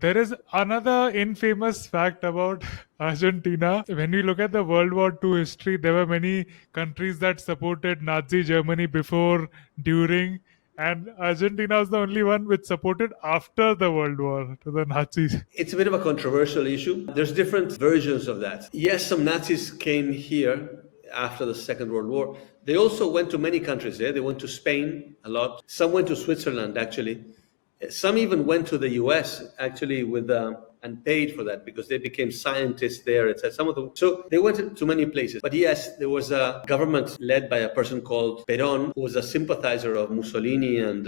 There is another infamous fact about Argentina. When we look at the World War II history, there were many countries that supported Nazi Germany before, during, and Argentina was the only one which supported after the World War to the Nazis. It's a bit of a controversial issue. There's different versions of that. Yes, some Nazis came here after the Second World War. They also went to many countries there. They went to Spain a lot. Some went to Switzerland, actually. Some even went to the US, actually, with and paid for that because they became scientists there, etc. So they went to many places. But yes, there was a government led by a person called Perón, who was a sympathizer of Mussolini and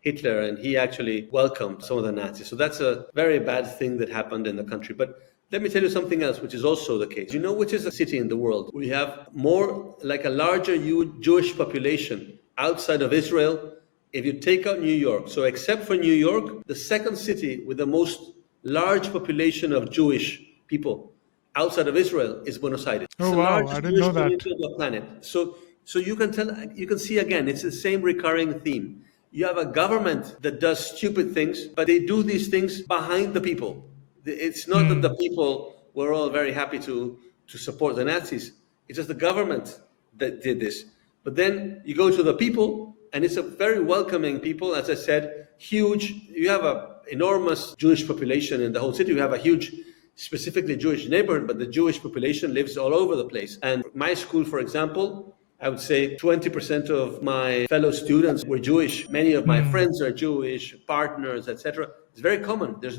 Hitler, and he actually welcomed some of the Nazis. So that's a very bad thing that happened in the country. But let me tell you something else, which is also the case. You know which is a city in the world? We have more, like a larger Jewish population outside of Israel. If you take out New York, so except for New York, the second city with the most large population of Jewish people outside of Israel is Buenos Aires. Oh, It's the wow, largest I didn't Jewish know that. community on the planet. So you can see again, it's the same recurring theme. You have a government that does stupid things, but they do these things behind the people. It's not that the people were all very happy to support the Nazis. It's just the government that did this. But then you go to the people, and it's a very welcoming people. As I said, huge. You have an enormous Jewish population in the whole city. You have a huge, specifically Jewish neighborhood, but the Jewish population lives all over the place. And my school, for example, I would say 20% of my fellow students were Jewish. Many of my friends are Jewish, partners, etc. It's very common. There's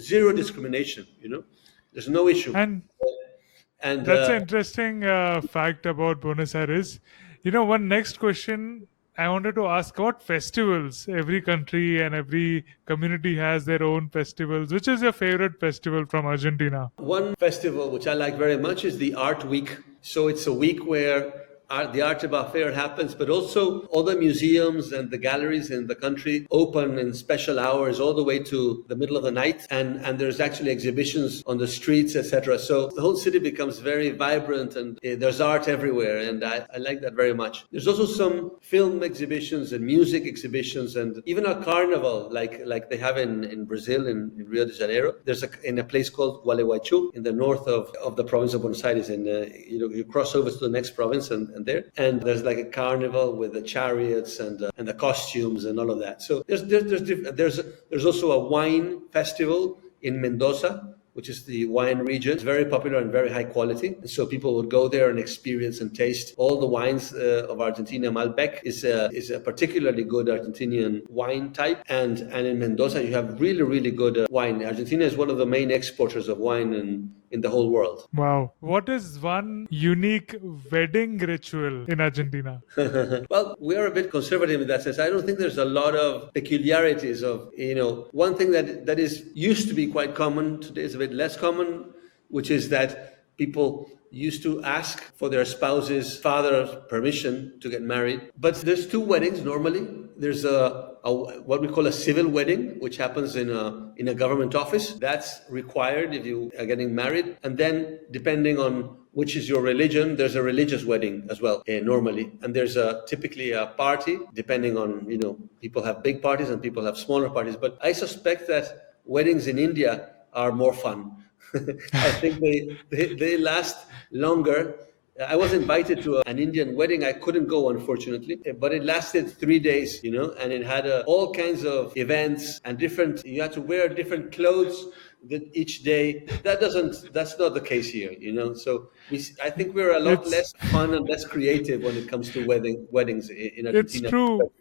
zero discrimination. There's no issue. And that's an interesting fact about Buenos Aires. One next question I wanted to ask about festivals. Every country and every community has their own festivals. Which is your favorite festival from Argentina? One festival which I like very much is the Art Week. So it's a week where the Arte Fair happens, but also all the museums and the galleries in the country open in special hours all the way to the middle of the night. And there's actually exhibitions on the streets, etc. So the whole city becomes very vibrant and there's art everywhere. And I like that very much. There's also some film exhibitions and music exhibitions and even a carnival like they have in Brazil, in Rio de Janeiro. There's in a place called Gualeguaychú in the north of the province of Buenos Aires. And you cross over to the next province and there, and there's like a carnival with the chariots and the costumes and all of that. So there's also a wine festival in Mendoza, which is the wine region. It's very popular and very high quality. And so people would go there and experience and taste all the wines of Argentina. Malbec is a particularly good Argentinian wine type. And in Mendoza, you have really, really good wine. Argentina is one of the main exporters of wine in the whole world. Wow. What is one unique wedding ritual in Argentina? Well, we are a bit conservative in that sense. I don't think there's a lot of peculiarities of, one thing that used to be quite common, today is a bit less common, which is that people used to ask for their spouse's father's permission to get married. But there's two weddings normally. There's what we call a civil wedding, which happens in a government office. That's required if you are getting married. And then depending on which is your religion, there's a religious wedding as well, normally. And there's typically a party, depending on, people have big parties and people have smaller parties. But I suspect that weddings in India are more fun. I think they last longer. I was invited to an Indian wedding. I couldn't go, unfortunately, but it lasted 3 days, and it had all kinds of events and you had to wear different clothes each day. That's not the case here, So I think we're a lot less fun and less creative when it comes to weddings in Argentina.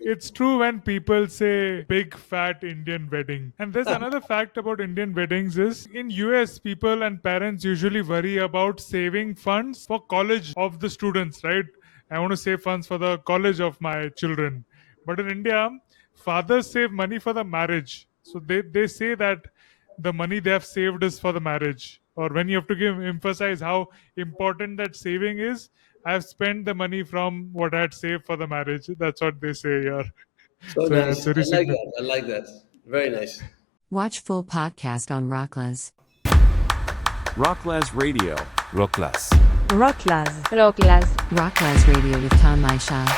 It's true when people say big fat Indian wedding. And there's another fact about Indian weddings is in US, people and parents usually worry about saving funds for college of the students, right? I want to save funds for the college of my children. But in India, fathers save money for the marriage. So they say that the money they have saved is for the marriage. Or when you have to emphasize how important that saving is, I've spent the money from what I had saved for the marriage. That's what they say here. So nice. I like that. Very nice. Watch full podcast on Rocklaz. Rocklaz Radio. Rocklaz. Rocklaz Radio with Tanmay Shah.